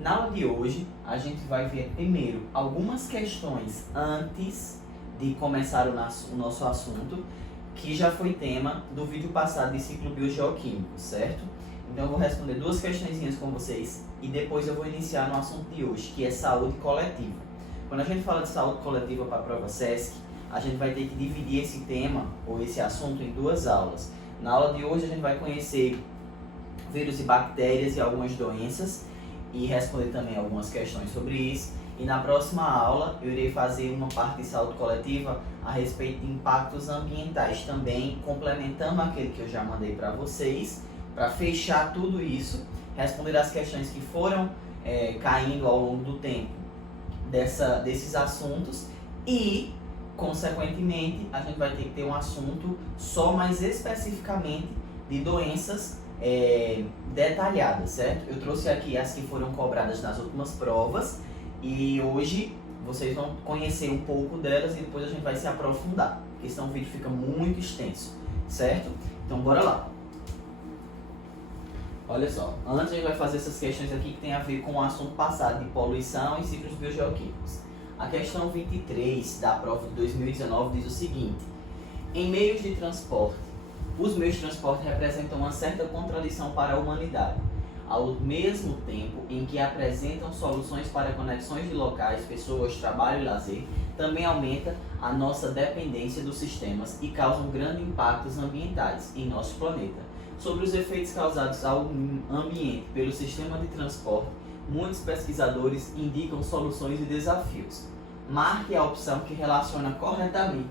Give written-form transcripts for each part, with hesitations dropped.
Na aula de hoje, a gente vai ver primeiro algumas questões antes de começar o nosso assunto, que já foi tema do vídeo passado de ciclo biogeoquímico, certo? Então eu vou responder duas questõezinhas com vocês e depois eu vou iniciar no assunto de hoje, que é saúde coletiva. Quando a gente fala de saúde coletiva para a prova SESC, a gente vai ter que dividir esse tema ou esse assunto em duas aulas. Na aula de hoje a gente vai conhecer vírus e bactérias e algumas doenças e responder também algumas questões sobre isso. E na próxima aula eu irei fazer uma parte de saúde coletiva a respeito de impactos ambientais também, complementando aquele que eu já mandei para vocês, para fechar tudo isso, responder as questões que foram caindo ao longo do tempo desses assuntos e, consequentemente, a gente vai ter que ter um assunto só mais especificamente de doenças detalhadas, certo? Eu trouxe aqui as que foram cobradas nas últimas provas e hoje vocês vão conhecer um pouco delas e depois a gente vai se aprofundar, porque senão o vídeo fica muito extenso, certo? Então bora lá! Olha só, antes a gente vai fazer essas questões aqui que tem a ver com o assunto passado de poluição e ciclos biogeoquímicos. A questão 23 da prova de 2019 diz o seguinte: em meios de transporte, os meios de transporte representam uma certa contradição para a humanidade, ao mesmo tempo em que apresentam soluções para conexões de locais, pessoas, trabalho e lazer, também aumenta a nossa dependência dos sistemas e causam grandes impactos ambientais em nosso planeta. Sobre os efeitos causados ao ambiente pelo sistema de transporte, muitos pesquisadores indicam soluções e desafios. Marque a opção que relaciona corretamente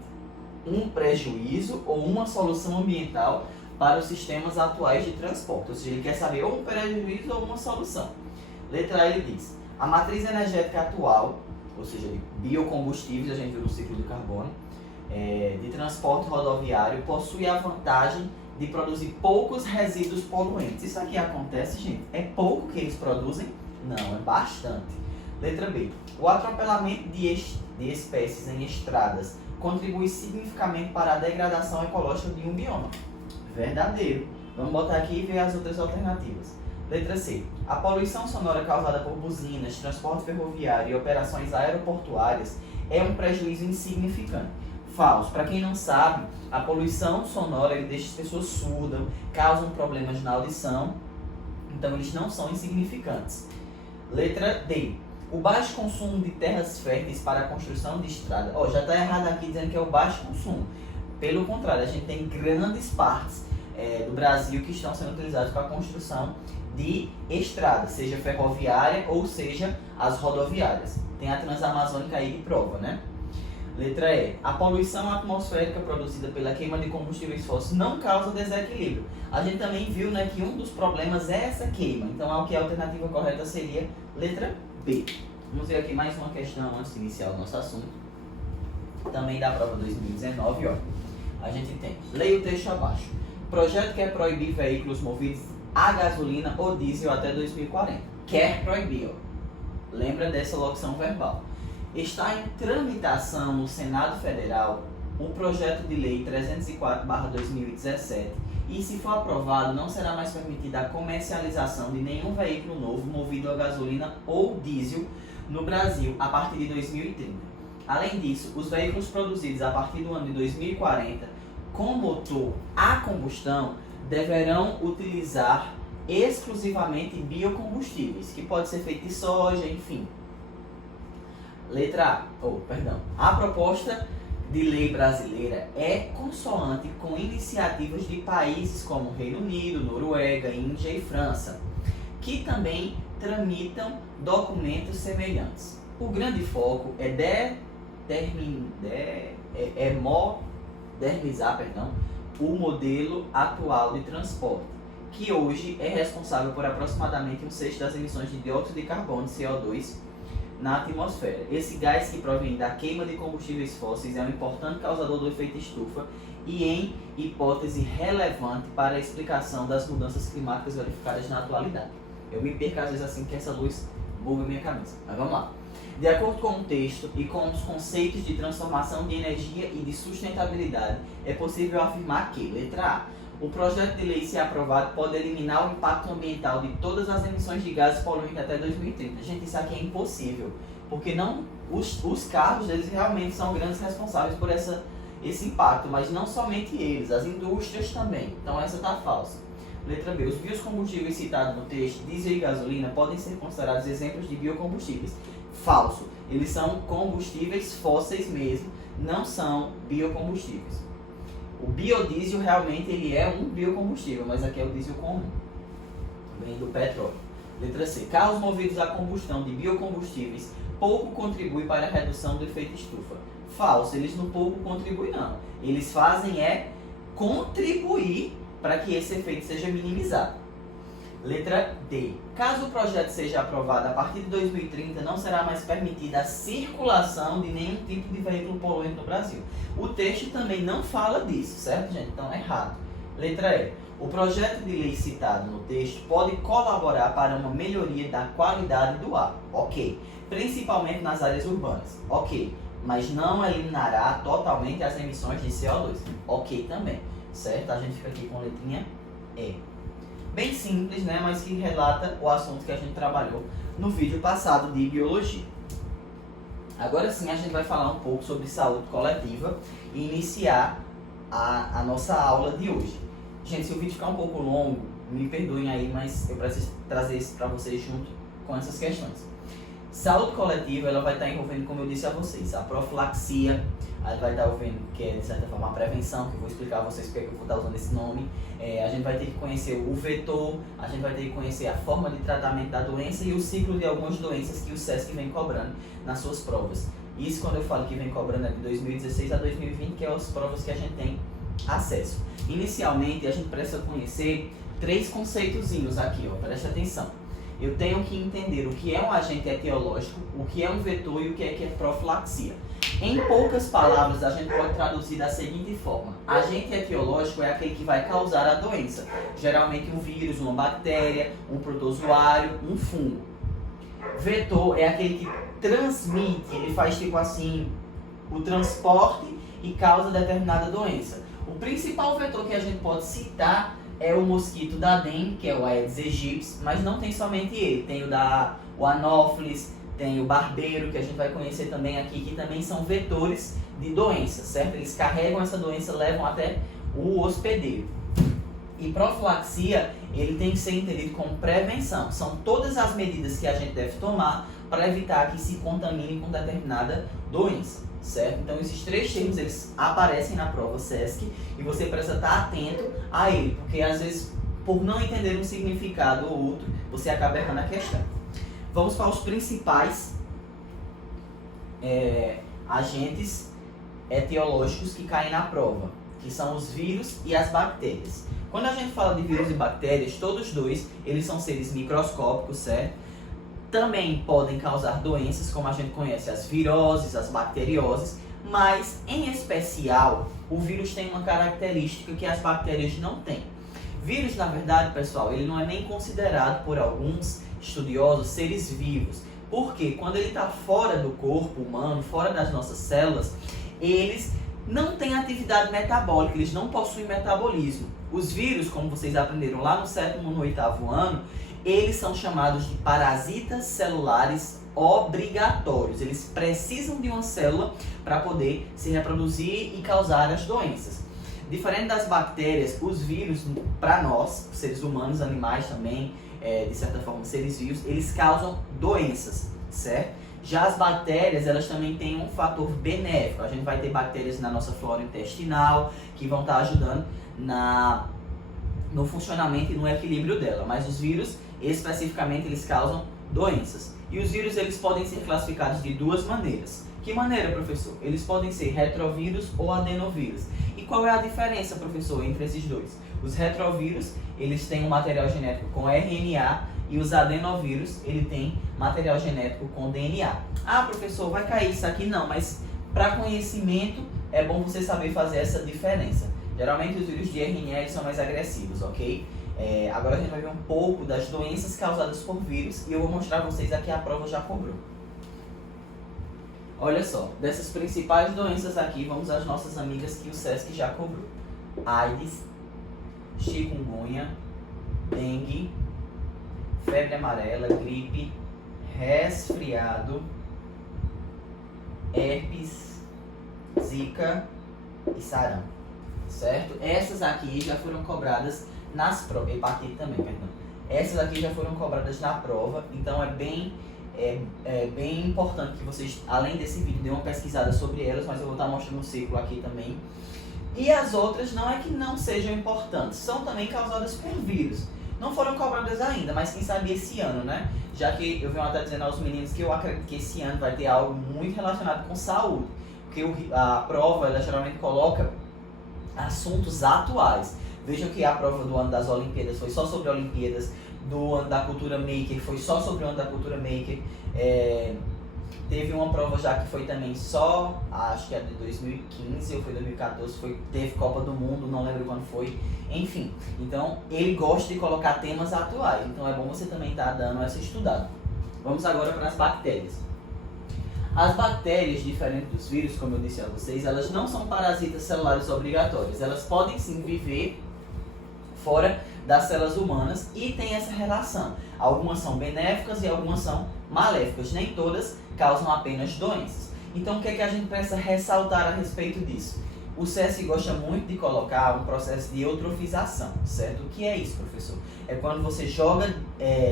um prejuízo ou uma solução ambiental para os sistemas atuais de transporte. Ou seja, ele quer saber ou um prejuízo ou uma solução. Letra A, ele diz: a matriz energética atual, ou seja, de biocombustíveis, a gente viu no ciclo do carbono, de transporte rodoviário, possui a vantagem de produzir poucos resíduos poluentes. Isso aqui acontece, gente? É pouco que eles produzem? Não, é bastante. Letra B. O atropelamento de espécies em estradas contribui significativamente para a degradação ecológica de um bioma. Verdadeiro. Vamos botar aqui e ver as outras alternativas. Letra C. A poluição sonora causada por buzinas, transporte ferroviário e operações aeroportuárias é um prejuízo insignificante. Falso. Para quem não sabe, a poluição sonora deixa as pessoas surdas, causam problemas na audição, então eles não são insignificantes. Letra D. O baixo consumo de terras férteis para a construção de estrada. Já está errado aqui dizendo que é o baixo consumo. Pelo contrário, a gente tem grandes partes do Brasil que estão sendo utilizadas para a construção de estradas, seja ferroviária ou seja as rodoviárias. Tem a Transamazônica aí de prova, né? Letra E. A poluição atmosférica produzida pela queima de combustíveis fósseis não causa desequilíbrio. A gente também viu, né, que um dos problemas é essa queima. Então, a alternativa correta seria letra B. Vamos ver aqui mais uma questão antes de iniciar o nosso assunto. Também da prova 2019, ó. A gente tem, leia o texto abaixo. Projeto quer proibir veículos movidos a gasolina ou diesel até 2040. Quer proibir, ó. Lembra dessa locução verbal. Está em tramitação no Senado Federal o projeto de lei 304/2017 e, se for aprovado, não será mais permitida a comercialização de nenhum veículo novo movido a gasolina ou diesel no Brasil a partir de 2030. Além disso, os veículos produzidos a partir do ano de 2040 com motor a combustão deverão utilizar exclusivamente biocombustíveis, que pode ser feito de soja, enfim. Letra A. A proposta de lei brasileira é consoante com iniciativas de países como Reino Unido, Noruega, Índia e França, que também tramitam documentos semelhantes. O grande foco é modernizar o modelo atual de transporte, que hoje é responsável por aproximadamente 1/6 das emissões de dióxido de carbono, CO2, na atmosfera. Esse gás, que provém da queima de combustíveis fósseis, é um importante causador do efeito estufa e em hipótese relevante para a explicação das mudanças climáticas verificadas na atualidade. Eu me perco às vezes assim que essa luz buga minha cabeça. Mas vamos lá. De acordo com o texto e com os conceitos de transformação de energia e de sustentabilidade, é possível afirmar que, letra A, O projeto de lei, se aprovado, pode eliminar o impacto ambiental de todas as emissões de gases poluentes até 2030. Gente, isso aqui é impossível, porque não, os carros deles realmente são grandes responsáveis por esse impacto, mas não somente eles, as indústrias também. Então essa está falsa. Letra B. Os biocombustíveis citados no texto, diesel e gasolina, podem ser considerados exemplos de biocombustíveis. Falso. Eles são combustíveis fósseis mesmo, não são biocombustíveis. O biodiesel realmente ele é um biocombustível, mas aqui é o diesel comum, vem do petróleo. Letra C. Carros movidos a combustão de biocombustíveis pouco contribuem para a redução do efeito estufa. Falso, eles não pouco contribuem não. Eles fazem contribuir para que esse efeito seja minimizado. Letra D. Caso o projeto seja aprovado a partir de 2030, não será mais permitida a circulação de nenhum tipo de veículo poluente no Brasil. O texto também não fala disso, certo, gente? Então é errado. Letra E. O projeto de lei citado no texto pode colaborar para uma melhoria da qualidade do ar. Ok. Principalmente nas áreas urbanas. Ok. Mas não eliminará totalmente as emissões de CO2. Ok também. Certo? A gente fica aqui com a letrinha E. Bem simples, né? Mas que relata o assunto que a gente trabalhou no vídeo passado de biologia. Agora sim a gente vai falar um pouco sobre saúde coletiva e iniciar a nossa aula de hoje. Gente, se o vídeo ficar um pouco longo, me perdoem aí, mas eu preciso trazer isso para vocês junto com essas questões. Saúde coletiva, ela vai estar envolvendo, como eu disse a vocês, a profilaxia, ela vai estar envolvendo, que é de certa forma a prevenção, que eu vou explicar a vocês porque eu vou estar usando esse nome. A gente vai ter que conhecer o vetor, a gente vai ter que conhecer a forma de tratamento da doença e o ciclo de algumas doenças que o SESC vem cobrando nas suas provas. Isso quando eu falo que vem cobrando é de 2016 a 2020, que é as provas que a gente tem acesso. Inicialmente, a gente precisa conhecer 3 conceitozinhos aqui, ó, preste atenção. Eu tenho que entender o que é um agente etiológico, o que é um vetor e o que é profilaxia. Em poucas palavras, a gente pode traduzir da seguinte forma. Agente etiológico é aquele que vai causar a doença. Geralmente um vírus, uma bactéria, um protozoário, um fungo. Vetor é aquele que transmite, ele faz tipo assim, o transporte e causa determinada doença. O principal vetor que a gente pode citar é o mosquito da dengue, que é o Aedes aegypti, mas não tem somente ele. Tem o Anopheles, tem o barbeiro, que a gente vai conhecer também aqui, que também são vetores de doenças, certo? Eles carregam essa doença, levam até o hospedeiro. E profilaxia, ele tem que ser entendido como prevenção. São todas as medidas que a gente deve tomar para evitar que se contamine com determinada doença, certo? Então esses 3 termos, eles aparecem na prova SESC e você precisa estar atento a ele, porque às vezes, por não entender um significado ou outro, você acaba errando a questão. Vamos para os principais agentes etiológicos que caem na prova, que são os vírus e as bactérias. Quando a gente fala de vírus e bactérias, todos dois, eles são seres microscópicos, certo? Também podem causar doenças, como a gente conhece as viroses, as bacterioses, mas, em especial, o vírus tem uma característica que as bactérias não têm. Vírus, na verdade, pessoal, ele não é nem considerado por alguns estudiosos seres vivos, porque quando ele está fora do corpo humano, fora das nossas células, eles não têm atividade metabólica, eles não possuem metabolismo. Os vírus, como vocês aprenderam lá no 7º e no 8º ano, eles são chamados de parasitas celulares obrigatórios. Eles precisam de uma célula para poder se reproduzir e causar as doenças. Diferente das bactérias, os vírus, para nós, seres humanos, animais também, de certa forma seres vivos, eles causam doenças, certo? Já as bactérias, elas também têm um fator benéfico. A gente vai ter bactérias na nossa flora intestinal que vão estar ajudando no funcionamento e no equilíbrio dela. Mas os vírus, especificamente, eles causam doenças. E os vírus, eles podem ser classificados de 2 maneiras. Que maneira, professor? Eles podem ser retrovírus ou adenovírus. E qual é a diferença, professor, entre esses dois? Os retrovírus, eles têm um material genético com RNA e os adenovírus, ele tem material genético com DNA. Ah, professor, vai cair isso aqui? Não, mas para conhecimento é bom você saber fazer essa diferença. Geralmente os vírus de RNA eles são mais agressivos, ok? Agora a gente vai ver um pouco das doenças causadas por vírus e eu vou mostrar a vocês aqui a prova já cobrou. Olha só, dessas principais doenças aqui, vamos às nossas amigas que o SESC já cobrou. AIDS, chikungunya, dengue, febre amarela, gripe, resfriado, herpes, zika e sarampo, certo? Essas aqui já foram cobradas nas provas, hepatite também, perdão. Essas aqui já foram cobradas na prova, então é bem importante que vocês, além desse vídeo, dêem uma pesquisada sobre elas, mas eu vou estar mostrando um círculo aqui também. E as outras não é que não sejam importantes, são também causadas por vírus. Não foram cobradas ainda, mas quem sabe esse ano, né? Já que eu venho até dizendo aos meninos que eu acredito que esse ano vai ter algo muito relacionado com saúde. Porque a prova, ela geralmente coloca assuntos atuais. Vejam que a prova do ano das Olimpíadas foi só sobre Olimpíadas, do ano da cultura maker foi só sobre o ano da cultura maker. Teve uma prova já que foi também só, acho que é de 2015 ou foi 2014, teve Copa do Mundo, não lembro quando foi. Enfim, então ele gosta de colocar temas atuais, então é bom você também estar dando essa estudada. Vamos agora para as bactérias. As bactérias, diferente dos vírus, como eu disse a vocês, elas não são parasitas celulares obrigatórios. Elas podem sim viver fora das células humanas e tem essa relação. Algumas são benéficas e algumas são maléficas. Nem todas causam apenas doenças. Então o que é que a gente precisa ressaltar a respeito disso? O CS gosta muito de colocar um processo de eutrofização, certo? O que é isso, professor? É quando você joga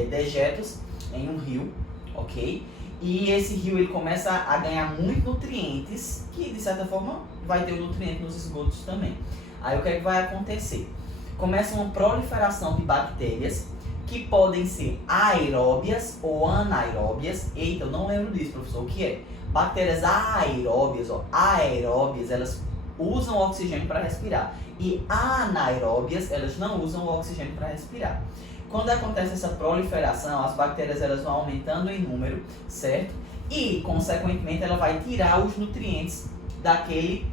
dejetos em um rio, ok? E esse rio ele começa a ganhar muitos nutrientes, que de certa forma vai ter o nutriente nos esgotos também. Aí o que é que vai acontecer? Começa uma proliferação de bactérias que podem ser aeróbias ou anaeróbias. Eita, eu não lembro disso, professor, o que é? Bactérias aeróbias, elas usam o oxigênio para respirar. E anaeróbias, elas não usam o oxigênio para respirar. Quando acontece essa proliferação, as bactérias elas vão aumentando em número, certo? E, consequentemente, ela vai tirar os nutrientes daquele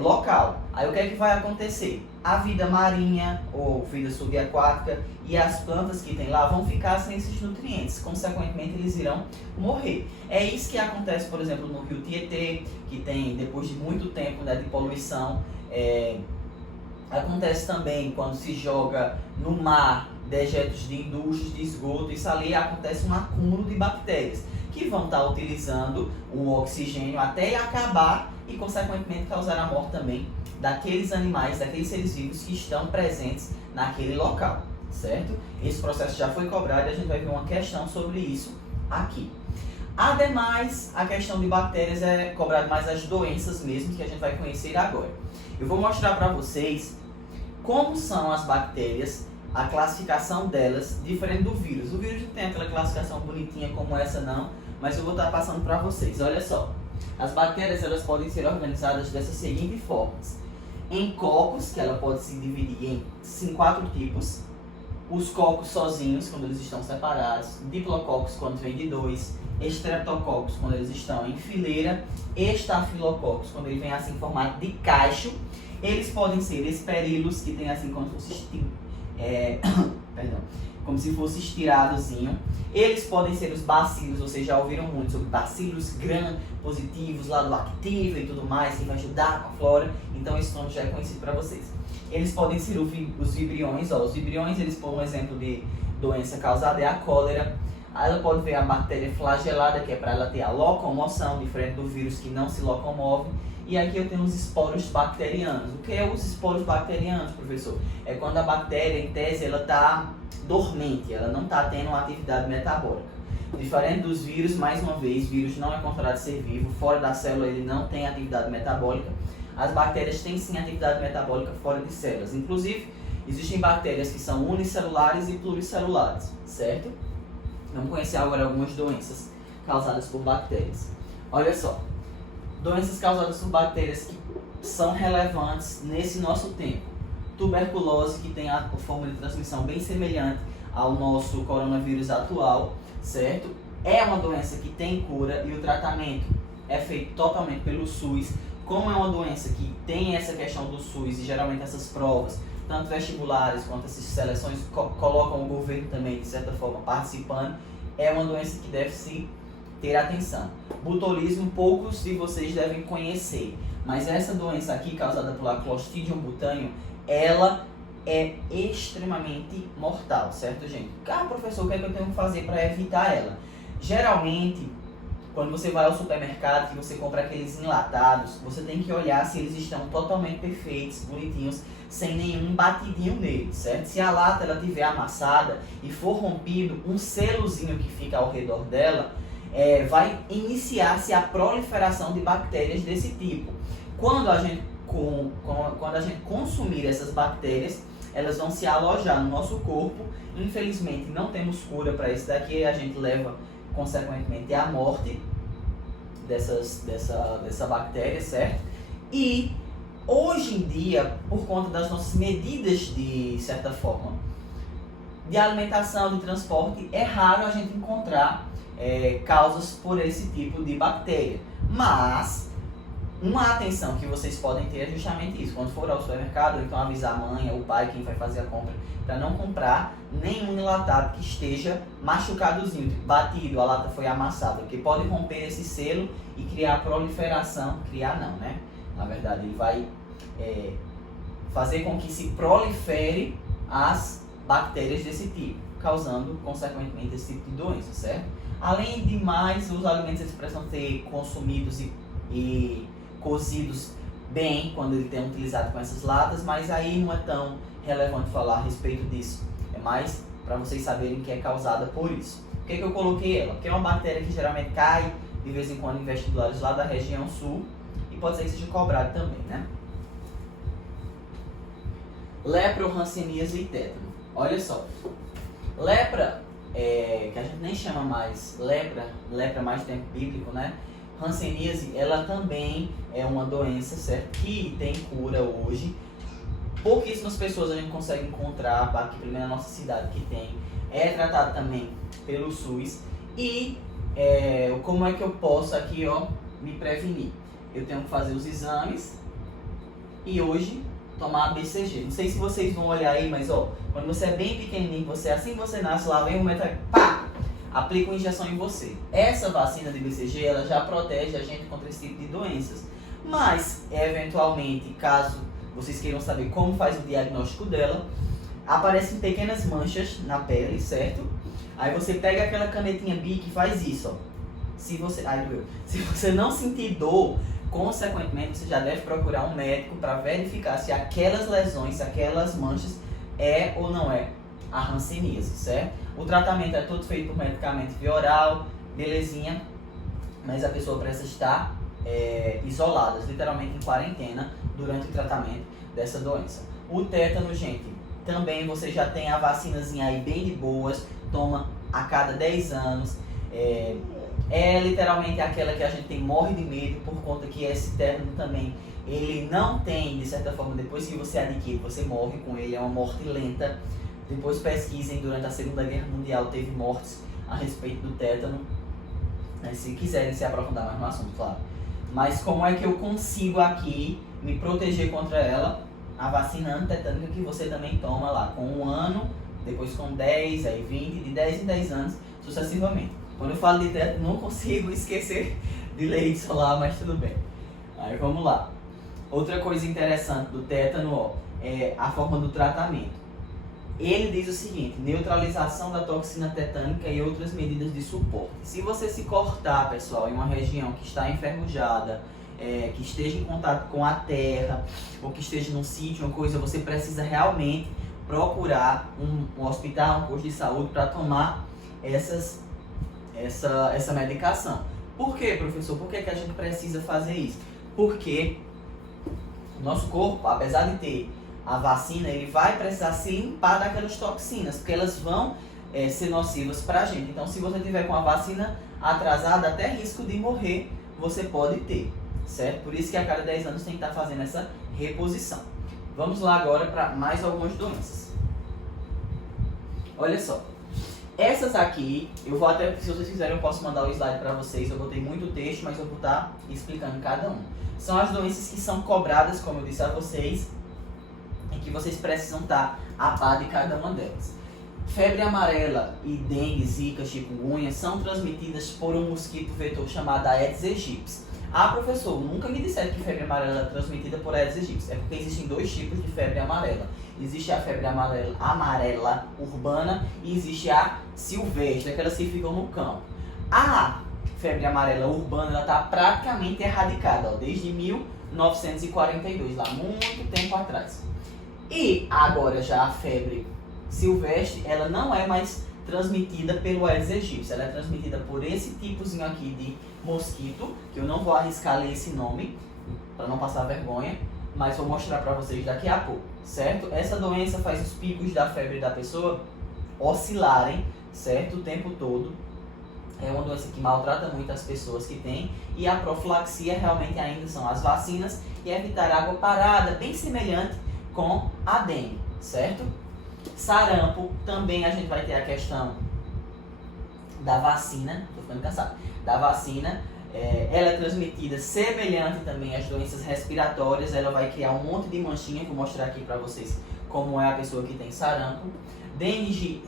local. Aí o que é que vai acontecer? A vida marinha ou vida subaquática e as plantas que tem lá vão ficar sem esses nutrientes. Consequentemente, eles irão morrer. É isso que acontece, por exemplo, no rio Tietê, que tem, depois de muito tempo, né, de poluição. Acontece também quando se joga no mar dejetos de indústrias, de esgoto. Isso ali acontece um acúmulo de bactérias que vão estar utilizando o oxigênio até acabar e, consequentemente, causar a morte também daqueles animais, daqueles seres vivos que estão presentes naquele local, certo? Esse processo já foi cobrado e a gente vai ver uma questão sobre isso aqui. Ademais, a questão de bactérias é cobrado mais as doenças mesmo, que a gente vai conhecer agora. Eu vou mostrar para vocês como são as bactérias, a classificação delas, diferente do vírus. O vírus não tem aquela classificação bonitinha como essa não, mas eu vou estar passando para vocês. Olha só, as bactérias elas podem ser organizadas dessas seguintes formas. Em cocos, que ela pode se dividir em 4 tipos. Os cocos sozinhos, quando eles estão separados. Diplococos, quando vem de 2. Streptococos, quando eles estão em fileira. Estafilococos, quando ele vem assim em formato de cacho. Eles podem ser esperilos, que tem assim como se fosse estiradozinho. Eles podem ser os bacilos, vocês já ouviram muito sobre bacilos gram-positivos, lado ativo e tudo mais, que vai ajudar com a flora. Então esse nome já é conhecido para vocês. Eles podem ser os vibriões. Os vibriões, eles, por um exemplo de doença causada é a cólera. Aí ela pode ver a bactéria flagelada, que é para ela ter a locomoção, diferente do vírus que não se locomove. E aqui eu tenho os esporos bacterianos. O que é os esporos bacterianos, professor? É quando a bactéria, em tese, ela está dormente, ela não está tendo uma atividade metabólica. Diferente dos vírus, mais uma vez, vírus não é considerado ser vivo, fora da célula ele não tem atividade metabólica. As bactérias têm sim atividade metabólica fora de células. Inclusive, existem bactérias que são unicelulares e pluricelulares, certo? Vamos conhecer agora algumas doenças causadas por bactérias. Olha só. Doenças causadas por bactérias que são relevantes nesse nosso tempo. Tuberculose, que tem a forma de transmissão bem semelhante ao nosso coronavírus atual, certo? É uma doença que tem cura e o tratamento é feito totalmente pelo SUS. Como é uma doença que tem essa questão do SUS e geralmente essas provas, tanto vestibulares quanto essas seleções, colocam o governo também, de certa forma, participando, é uma doença que deve se ter atenção. Botulismo, poucos de vocês devem conhecer, mas essa doença aqui, causada pela Clostridium botanium, ela é extremamente mortal, certo, gente? Ah, professor, o que é que eu tenho que fazer para evitar ela? Geralmente, quando você vai ao supermercado, que você compra aqueles enlatados, você tem que olhar se eles estão totalmente perfeitos, bonitinhos, sem nenhum batidinho nele, certo? Se a lata ela tiver amassada e for rompido, um selozinho que fica ao redor dela, vai iniciar-se a proliferação de bactérias desse tipo. Quando a gente consumir essas bactérias, elas vão se alojar no nosso corpo. Infelizmente, não temos cura para isso daqui, a gente leva, consequentemente, à morte dessa bactéria, certo? E, hoje em dia, por conta das nossas medidas de certa forma, de alimentação, de transporte, é raro a gente encontrar causas por esse tipo de bactéria. Mas uma atenção que vocês podem ter é justamente isso. Quando for ao supermercado, então avisar a mãe ou o pai, quem vai fazer a compra, para não comprar nenhum enlatado que esteja machucadozinho, tipo batido, a lata foi amassada, porque pode romper esse selo e criar proliferação. Criar não, né? Na verdade, ele vai fazer com que se prolifere as bactérias desse tipo, causando, consequentemente, esse tipo de doença, certo? Além de mais, os alimentos eles precisam ser consumidos e cozidos bem quando ele tem utilizado com essas latas, mas aí não é tão relevante falar a respeito disso. É mais para vocês saberem que é causada por isso. Por que eu coloquei ela? Porque é uma bactéria que geralmente cai de vez em quando em vestibulares lá da região sul e pode ser que seja cobrado também, né? Lepra, hanseníase e tétano. Olha só. Lepra, que a gente nem chama mais lepra mais do tempo bíblico, né? Hanseníase, ela também é uma doença, certo? Que tem cura hoje. Pouquíssimas pessoas a gente consegue encontrar, aqui pelo menos na nossa cidade que tem. É tratado também pelo SUS. E como é que eu posso aqui, ó, me prevenir? Eu tenho que fazer os exames e hoje tomar a BCG. Não sei se vocês vão olhar aí, mas ó, quando você é bem pequenininho, assim que você nasce, lá vem um momento, pá, aplica uma injeção em você. Essa vacina de BCG, ela já protege a gente contra esse tipo de doenças. Mas, eventualmente, caso vocês queiram saber como faz o diagnóstico dela, aparecem pequenas manchas na pele, certo? Aí você pega aquela canetinha Bic e faz isso, ó. Se você não sentir dor, consequentemente, você já deve procurar um médico para verificar se aquelas lesões, se aquelas manchas é ou não é a hanseníase, certo? O tratamento é todo feito por medicamento via oral, belezinha, mas a pessoa precisa estar isolada, literalmente em quarentena, durante o tratamento dessa doença. O tétano, gente, também você já tem a vacinazinha aí bem de boas, toma a cada 10 anos, é literalmente aquela que a gente morre de medo, por conta que esse tétano também, ele não tem, de certa forma, depois que você adquire, você morre com ele, é uma morte lenta. Depois pesquisem, durante a Segunda Guerra Mundial teve mortes a respeito do tétano, né, se quiserem se aprofundar mais no assunto, claro. Mas como é que eu consigo aqui me proteger contra ela? A vacina antitetânica que você também toma lá com 1 ano, depois com 10, aí 20, de 10 em 10 anos, sucessivamente. Quando eu falo de tétano, não consigo esquecer de leite solar, mas tudo bem. Aí vamos lá. Outra coisa interessante do tétano, ó, é a forma do tratamento. Ele diz o seguinte: neutralização da toxina tetânica e outras medidas de suporte. Se você se cortar, pessoal, em uma região que está enferrujada, que esteja em contato com a terra, ou que esteja num sítio, uma coisa, você precisa realmente procurar um hospital, um posto de saúde para tomar essa medicação. Por quê, professor? Por que a gente precisa fazer isso? Porque o nosso corpo, apesar de ter a vacina, ele vai precisar se limpar daquelas toxinas, porque elas vão ser nocivas para a gente. Então, se você tiver com a vacina atrasada, até risco de morrer você pode ter, certo? Por isso que a cada 10 anos tem que estar fazendo essa reposição. Vamos lá agora para mais algumas doenças. Olha só. Essas aqui, eu vou até, se vocês quiserem, eu posso mandar o slide para vocês. Eu botei muito texto, mas eu vou estar explicando cada um. São as doenças que são cobradas, como eu disse a vocês, e que vocês precisam estar a par de cada uma delas. Febre amarela e dengue, zika, chikungunya são transmitidas por um mosquito vetor chamado Aedes aegypti. Ah, professor, nunca me disseram que febre amarela é transmitida por Aedes aegypti. É porque existem dois tipos de febre amarela. Existe a febre amarela urbana e existe a silvestre, aquelas que ficam no campo. A febre amarela urbana está praticamente erradicada, ó, desde 1942, lá muito tempo atrás. E agora já a febre silvestre, ela não é mais transmitida pelo Aedes aegypti, ela é transmitida por esse tipozinho aqui de mosquito, que eu não vou arriscar ler esse nome, para não passar vergonha, mas vou mostrar para vocês daqui a pouco, certo? Essa doença faz os picos da febre da pessoa oscilarem, certo? O tempo todo. É uma doença que maltrata muito as pessoas que têm, e a profilaxia realmente ainda são as vacinas e evitar água parada, bem semelhante com a dengue, certo? Sarampo, também a gente vai ter a questão da vacina, tô ficando cansado, da vacina, ela é transmitida semelhante também às doenças respiratórias, ela vai criar um monte de manchinha, vou mostrar aqui para vocês como é a pessoa que tem sarampo. Dengue,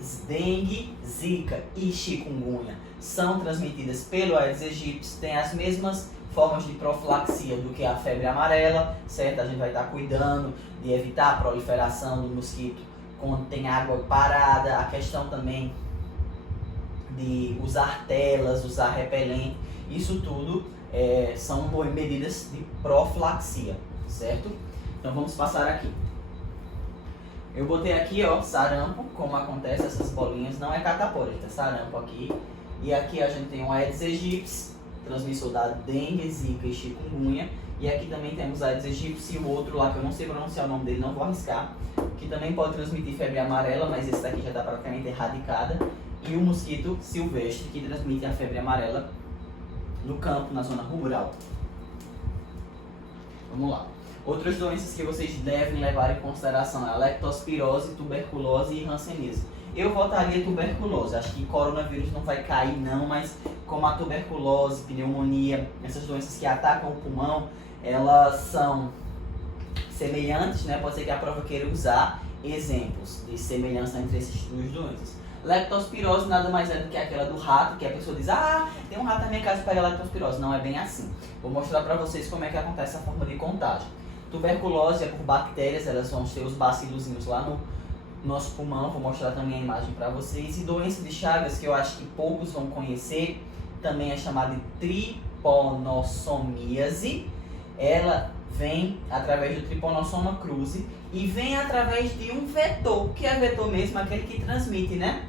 zika e chikungunya são transmitidas pelo Aedes aegypti, tem as mesmas formas de profilaxia do que a febre amarela, certo? A gente vai estar cuidando de evitar a proliferação do mosquito quando tem água parada, a questão também de usar telas, usar repelente, isso tudo são medidas de profilaxia, certo? Então vamos passar aqui. Eu botei aqui, ó, sarampo, como acontece, essas bolinhas, não é catapora, tá? Sarampo aqui. E aqui a gente tem o Aedes aegypti, transmissor da dengue, zika e chikungunya. E aqui também temos Aedes aegypti e o outro lá, que eu não sei pronunciar o nome dele, não vou arriscar, que também pode transmitir febre amarela, mas esse daqui já está praticamente erradicada. E o mosquito silvestre, que transmite a febre amarela no campo, na zona rural. Vamos lá. Outras doenças que vocês devem levar em consideração é a leptospirose, tuberculose e hanseníase. Eu votaria tuberculose, acho que coronavírus não vai cair não, mas como a tuberculose, pneumonia, essas doenças que atacam o pulmão, elas são semelhantes, né? Pode ser que a prova queira usar exemplos de semelhança entre essas duas doenças. Leptospirose nada mais é do que aquela do rato, que a pessoa diz, ah, tem um rato na minha casa que pega leptospirose. Não é bem assim. Vou mostrar para vocês como é que acontece a forma de contágio. Tuberculose é por bactérias, elas vão ter os bacilozinhos lá no nosso pulmão, vou mostrar também a imagem para vocês. E doença de Chagas, que eu acho que poucos vão conhecer, também é chamada de triponossomíase. Ela vem através do triponossoma cruzi e vem através de um vetor, que é vetor mesmo, aquele que transmite, né?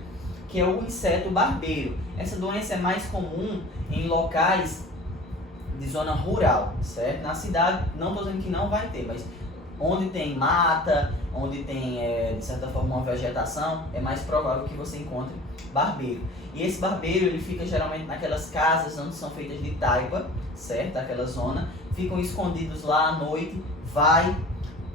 Que é o inseto barbeiro. Essa doença é mais comum em locais de zona rural, certo? Na cidade, não estou dizendo que não vai ter, mas onde tem mata, onde tem, de certa forma, uma vegetação, é mais provável que você encontre barbeiro. E esse barbeiro, ele fica geralmente naquelas casas onde são feitas de taipa, certo? Aquela zona, ficam escondidos lá à noite, vai,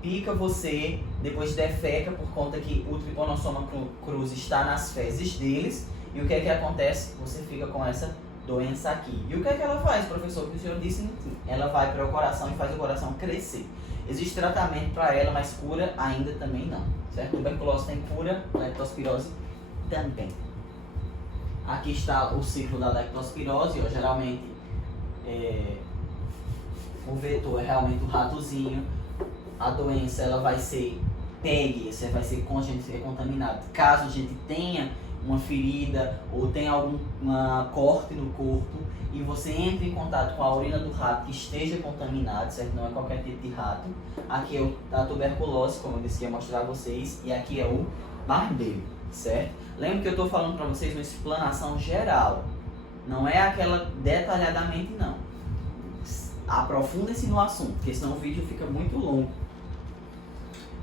pica você, depois defeca por conta que o triponossoma cruzi está nas fezes deles. E o que é que acontece? Você fica com essa doença aqui. E o que é que ela faz, professor? Que o senhor disse, ela vai para o coração e faz o coração crescer. Existe tratamento para ela, mas cura ainda também não, certo? Tuberculose tem cura, leptospirose também. Aqui está o ciclo da leptospirose, ó, geralmente o vetor é realmente o ratozinho. A doença ela vai ser PEG, você vai ser contaminado. Caso a gente tenha uma ferida ou tenha algum corte no corpo e você entre em contato com a urina do rato que esteja contaminado, certo? Não é qualquer tipo de rato. Aqui é a tuberculose, como eu disse que ia mostrar a vocês, e aqui é o barbeiro, certo? Lembra que eu estou falando para vocês uma explanação geral, não é aquela detalhadamente não. Aprofunda-se no assunto, porque senão o vídeo fica muito longo.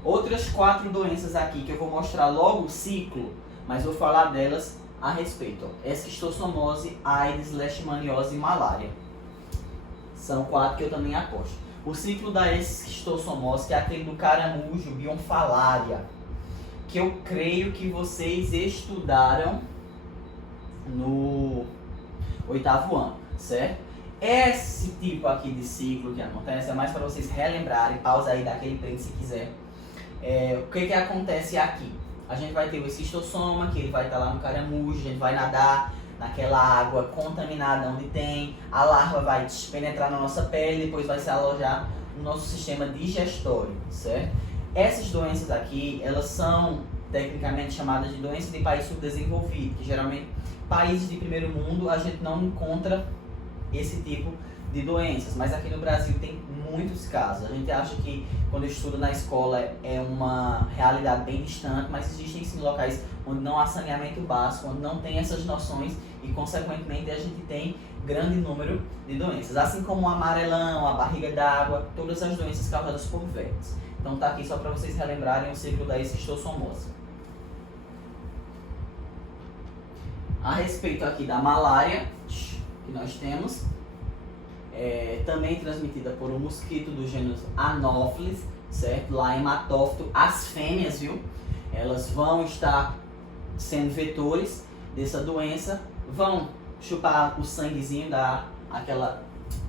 Outras 4 doenças aqui que eu vou mostrar logo o ciclo, mas vou falar delas a respeito. Esquistossomose, AIDS, leishmaniose e malária. São 4 que eu também aposto. O ciclo da esquistossomose, que é aquele do caramujo, bionfalaria, que eu creio que vocês estudaram no 8º ano, certo? Esse tipo aqui de ciclo que acontece é mais para vocês relembrarem, pausa aí, dá aquele print se quiser. O que acontece aqui? A gente vai ter o esquistossoma, que ele vai estar lá no caramujo, a gente vai nadar naquela água contaminada onde tem, a larva vai penetrar na nossa pele e depois vai se alojar no nosso sistema digestório, certo? Essas doenças aqui, elas são tecnicamente chamadas de doenças de país subdesenvolvido, que geralmente países de primeiro mundo a gente não encontra esse tipo de doenças, mas aqui no Brasil tem muitos casos. A gente acha que quando estuda na escola é uma realidade bem distante, mas existem sim locais onde não há saneamento básico, onde não tem essas noções e consequentemente a gente tem grande número de doenças, assim como o amarelão, a barriga d'água, todas as doenças causadas por vermes. Então tá aqui só para vocês relembrarem o ciclo da esquistossomose. A respeito aqui da malária, que nós temos, também transmitida por um mosquito do gênero Anopheles, certo? Lá em Hematófito, as fêmeas, viu? Elas vão estar sendo vetores dessa doença, vão chupar o sanguezinho, dar aquela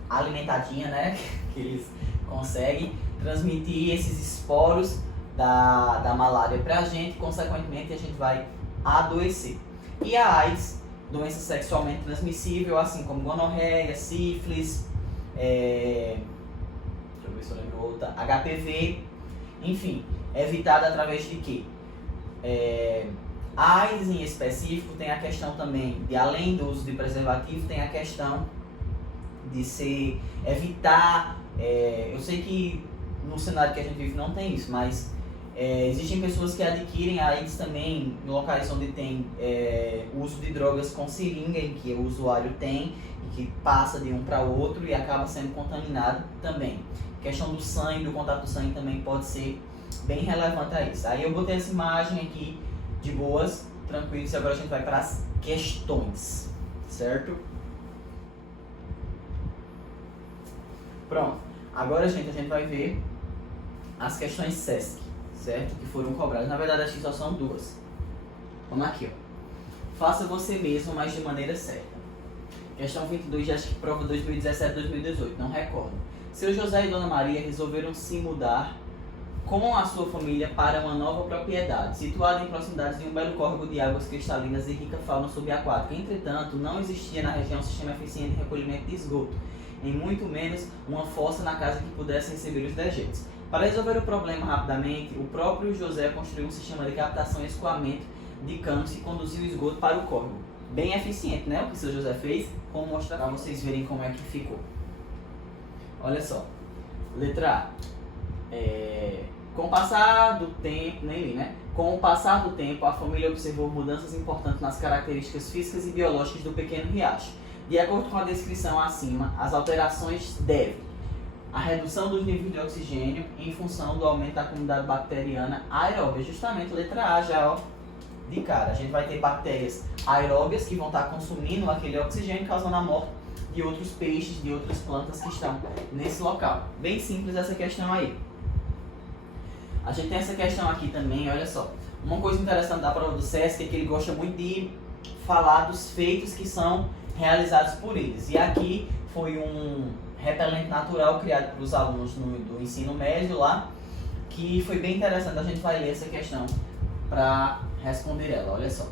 alimentadinha, né? Que eles conseguem transmitir esses esporos da malária pra gente, consequentemente a gente vai adoecer. E a AIDS, doença sexualmente transmissível, assim como gonorreia, sífilis, deixa eu ver se eu lembro outra, HPV, enfim, evitada através de quê? A AIDS em específico tem a questão também de, além do uso de preservativo, tem a questão de se evitar, eu sei que no cenário que a gente vive não tem isso, mas existem pessoas que adquirem a AIDS também em locais onde tem uso de drogas com seringa, em que o usuário tem e que passa de um para o outro e acaba sendo contaminado também. A questão do sangue, do contato do sangue também pode ser bem relevante a isso. Aí eu botei essa imagem aqui de boas, tranquilos, e agora a gente vai para as questões, certo? Pronto, agora gente, a gente vai ver as questões SESC, certo? Que foram cobradas. Na verdade, acho que só são duas. Vamos aqui, ó. Faça você mesmo, mas de maneira certa. Questão 22, acho que prova 2017-2018, não recordo. Seu José e Dona Maria resolveram se mudar com a sua família para uma nova propriedade, situada em proximidade de um belo córrego de águas cristalinas e rica fauna subaquática. Entretanto, não existia na região um sistema eficiente de recolhimento de esgoto, em muito menos uma fossa na casa que pudesse receber os dejetos. Para resolver o problema rapidamente, o próprio José construiu um sistema de captação e escoamento de canos que conduziu o esgoto para o córrego. Bem eficiente, né? O que o seu José fez. Vou mostrar para vocês verem como é que ficou. Olha só. Letra A. Com o passar do tempo, nem li, né? Com o passar do tempo, a família observou mudanças importantes nas características físicas e biológicas do pequeno riacho. De acordo com a descrição acima, as alterações devem a redução dos níveis de oxigênio em função do aumento da comunidade bacteriana aeróbia. Justamente letra A já, ó, de cara. A gente vai ter bactérias aeróbias que vão estar consumindo aquele oxigênio, causando a morte de outros peixes, de outras plantas que estão nesse local. Bem simples essa questão aí. A gente tem essa questão aqui também, olha só. Uma coisa interessante da prova do SESC é que ele gosta muito de falar dos feitos que são realizados por eles. E aqui foi um repelente natural criado para os alunos do ensino médio lá, que foi bem interessante. A gente vai ler essa questão para responder ela, olha só.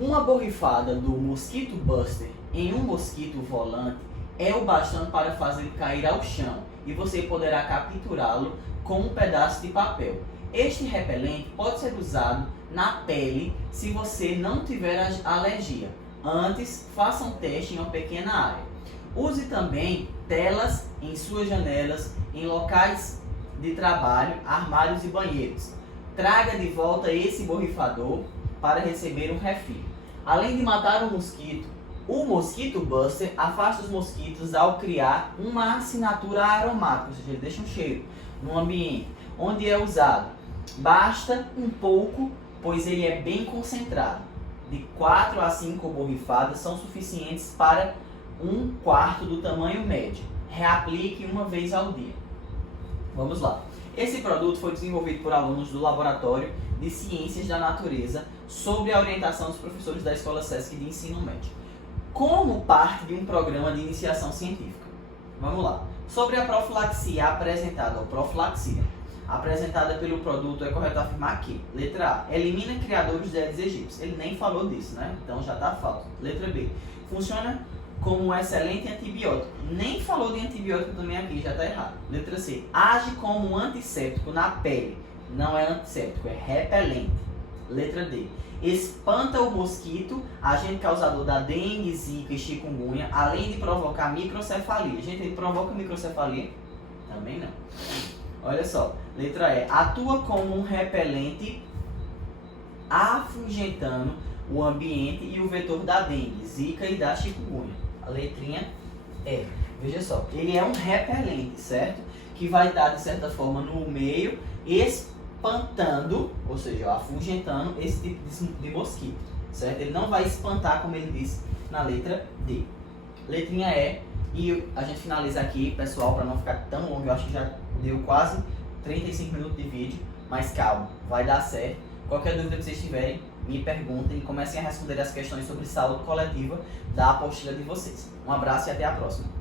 Uma borrifada do mosquito buster em um mosquito volante é o bastante para fazê-lo cair ao chão e você poderá capturá-lo com um pedaço de papel. Este repelente pode ser usado na pele se você não tiver alergia. Antes, faça um teste em uma pequena área. Use também telas em suas janelas, em locais de trabalho, armários e banheiros. Traga de volta esse borrifador para receber um refil. Além de matar o mosquito buster afasta os mosquitos ao criar uma assinatura aromática, ou seja, ele deixa um cheiro no ambiente onde é usado. Basta um pouco, pois ele é bem concentrado. De 4 a 5 borrifadas são suficientes para 1/4 do tamanho médio. Reaplique uma vez ao dia. Vamos lá. Esse produto foi desenvolvido por alunos do Laboratório de Ciências da Natureza sob a orientação dos professores da Escola SESC de Ensino Médio, como parte de um programa de iniciação científica. Vamos lá. Sobre a profilaxia apresentada, ou profilaxia. apresentada pelo produto, é correto afirmar que, letra A, elimina criadores de Aedes aegypti. Ele nem falou disso, né? Então já está falso. Letra B, funciona como um excelente antibiótico. Nem falou de antibiótico também aqui, já está errado. Letra C, age como um antisséptico na pele. Não é antisséptico, é repelente. Letra D, espanta o mosquito, agente causador da dengue, zika e chikungunya, além de provocar microcefalia. Gente, ele provoca microcefalia? Também não. Olha só, letra E, atua como um repelente afugentando o ambiente e o vetor da dengue, zika e da chikungunya. A letrinha E. Veja só, ele é um repelente, certo? Que vai estar, de certa forma, no meio, espantando, ou seja, afugentando esse tipo de mosquito, certo? Ele não vai espantar, como ele disse na letra D. Letrinha E, e a gente finaliza aqui, pessoal, para não ficar tão longo, eu acho que já deu quase 35 minutos de vídeo, mas calma, vai dar certo. Qualquer dúvida que vocês tiverem, me perguntem e comecem a responder as questões sobre saúde coletiva da apostila de vocês. Um abraço e até a próxima.